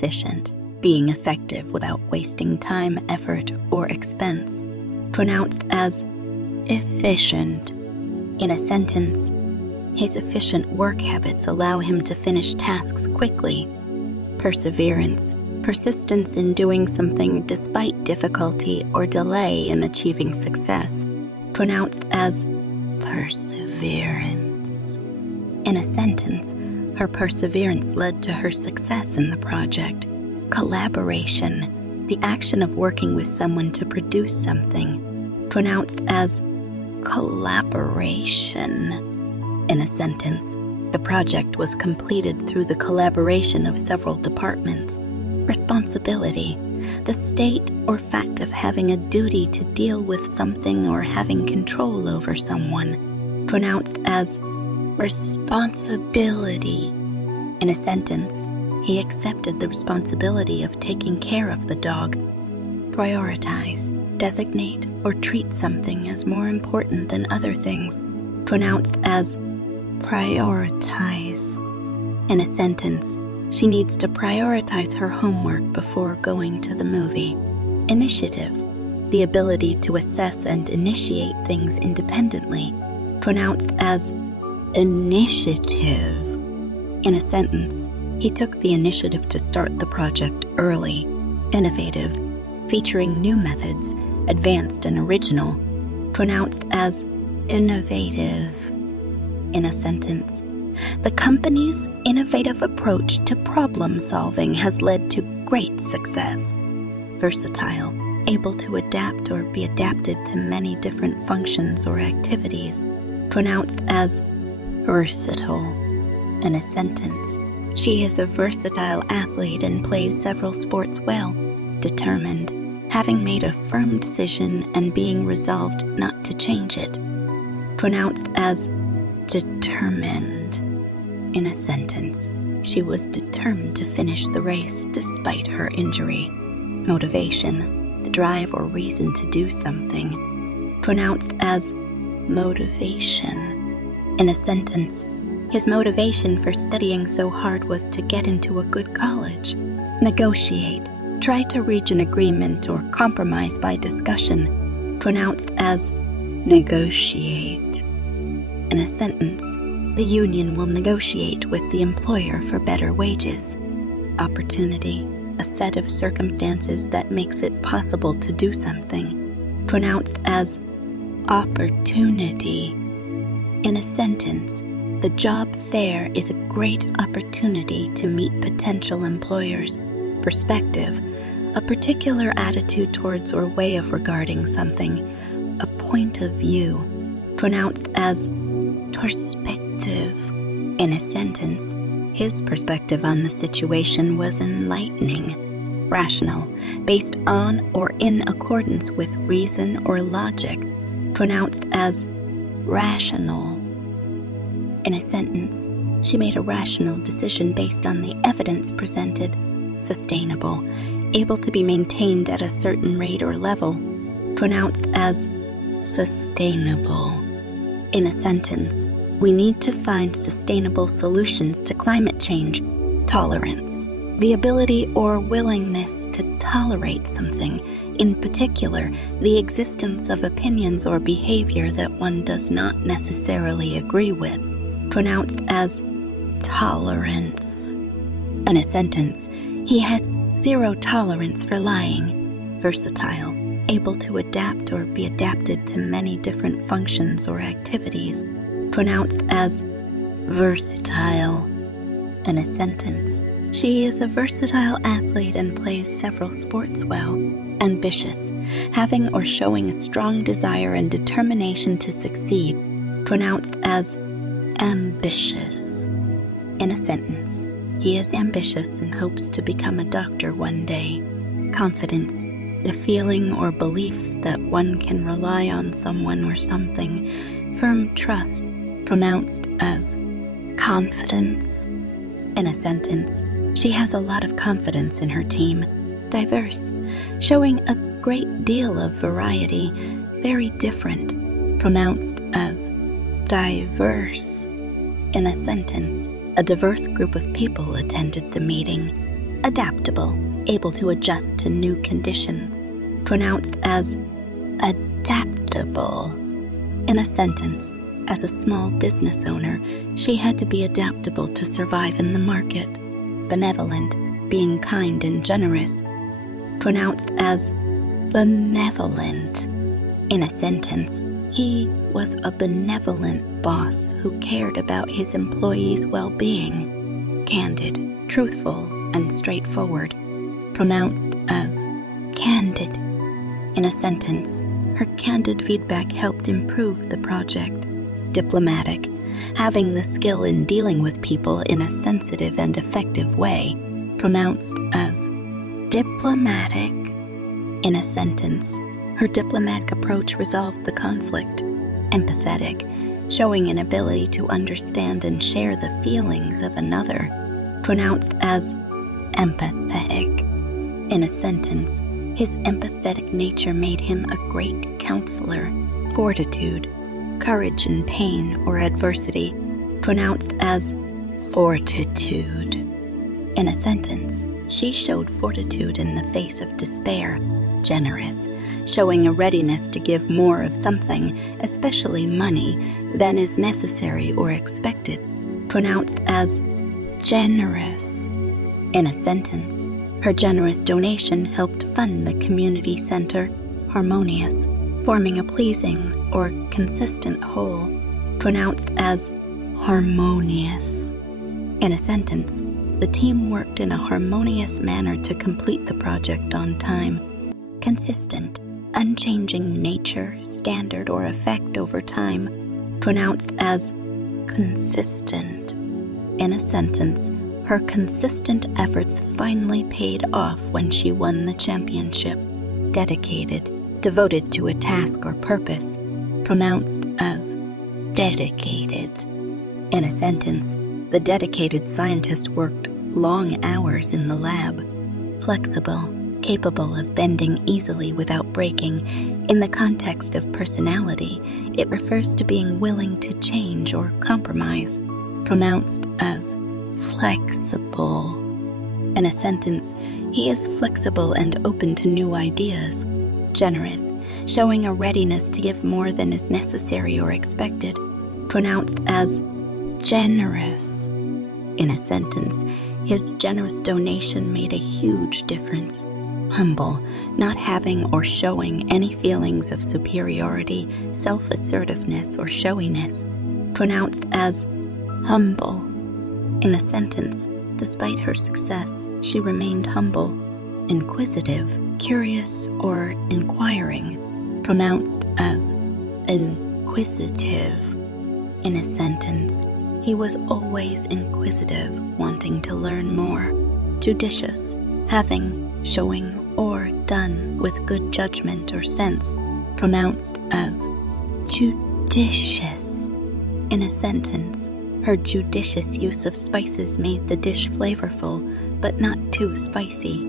efficient, being effective without wasting time, effort, or expense. Pronounced as efficient. In a sentence, his efficient work habits allow him to finish tasks quickly. Perseverance. Persistence in doing something despite difficulty or delay in achieving success. Pronounced as perseverance. In a sentence, her perseverance led to her success in the project. Collaboration. The action of working with someone to produce something. Pronounced as collaboration. In a sentence, the project was completed through the collaboration of several departments. Responsibility. The state or fact of having a duty to deal with something or having control over someone. Pronounced as responsibility. In a sentence, he accepted the responsibility of taking care of the dog. Prioritize. Designate or treat something as more important than other things. Pronounced as prioritize. In a sentence, she needs to prioritize her homework before going to the movie. Initiative. The ability to assess and initiate things independently. Pronounced as initiative. In a sentence, he took the initiative to start the project early. Innovative. Featuring new methods, advanced and original. Pronounced as innovative. In a sentence, the company's innovative approach to problem solving has led to great success. Versatile. Able to adapt or be adapted to many different functions or activities. Pronounced as versatile. In a sentence, she is a versatile athlete and plays several sports well. Determined. Having made a firm decision and being resolved not to change it. Pronounced as determined. In a sentence, she was determined to finish the race despite her injury. Motivation. The drive or reason to do something. Pronounced as motivation. In a sentence, his motivation for studying so hard was to get into a good college. Negotiate. Try to reach an agreement or compromise by discussion. Pronounced as negotiate. In a sentence, the union will negotiate with the employer for better wages. Opportunity. A set of circumstances that makes it possible to do something. Pronounced as opportunity. In a sentence, the job fair is a great opportunity to meet potential employers. Perspective. A particular attitude towards or way of regarding something. A point of view. Pronounced as perspective. In a sentence, his perspective on the situation was enlightening. Rational. Based on or in accordance with reason or logic. Pronounced as rational. In a sentence, she made a rational decision based on the evidence presented. Sustainable. Able to be maintained at a certain rate or level. Pronounced as sustainable. In a sentence, we need to find sustainable solutions to climate change. Tolerance. The ability or willingness to tolerate something, in particular, the existence of opinions or behavior that one does not necessarily agree with. Pronounced as tolerance. In a sentence, he has zero tolerance for lying. Versatile. Able to adapt or be adapted to many different functions or activities. Pronounced as versatile. In a sentence, she is a versatile athlete and plays several sports well. Ambitious. Having or showing a strong desire and determination to succeed. Pronounced as ambitious. In a sentence, he is ambitious and hopes to become a doctor one day. Confidence. The feeling or belief that one can rely on someone or something. Firm trust. Pronounced as confidence. In a sentence, she has a lot of confidence in her team. Diverse. Showing a great deal of variety. Very different. Pronounced as diverse. In a sentence, a diverse group of people attended the meeting. Adaptable, able to adjust to new conditions, pronounced as adaptable. In a sentence, as a small business owner, she had to be adaptable to survive in the market. Benevolent, being kind and generous, pronounced as benevolent. In a sentence, he was a benevolent boss who cared about his employees' well-being. Candid, truthful, and straightforward, pronounced as candid. In a sentence, her candid feedback helped improve the project. Diplomatic, having the skill in dealing with people in a sensitive and effective way, pronounced as diplomatic. In a sentence, her diplomatic approach resolved the conflict. Empathetic, showing an ability to understand and share the feelings of another, pronounced as empathetic. In a sentence, his empathetic nature made him a great counselor. Fortitude, courage in pain or adversity, pronounced as fortitude. In a sentence, she showed fortitude in the face of despair. Generous, showing a readiness to give more of something, especially money, than is necessary or expected, pronounced as generous. In a sentence, her generous donation helped fund the community center, Harmonious, forming a pleasing or consistent whole, pronounced as harmonious. In a sentence, the team worked in a harmonious manner to complete the project on time. Consistent, unchanging nature, standard, or effect over time, pronounced as consistent. In a sentence, her consistent efforts finally paid off when she won the championship. Dedicated, devoted to a task or purpose, pronounced as dedicated. In a sentence, the dedicated scientist worked long hours in the lab. Flexible, capable of bending easily without breaking. In the context of personality, it refers to being willing to change or compromise, pronounced as flexible. In a sentence, he is flexible and open to new ideas. Generous, showing a readiness to give more than is necessary or expected, pronounced as generous. In a sentence, his generous donation made a huge difference. Humble, not having or showing any feelings of superiority, self-assertiveness, or showiness, pronounced as humble. In a sentence, despite her success, she remained humble. Inquisitive, curious, or inquiring, pronounced as inquisitive. In a sentence, he was always inquisitive, wanting to learn more. Judicious, having, showing, or done with good judgment or sense, pronounced as judicious. In a sentence, her judicious use of spices made the dish flavorful, but not too spicy.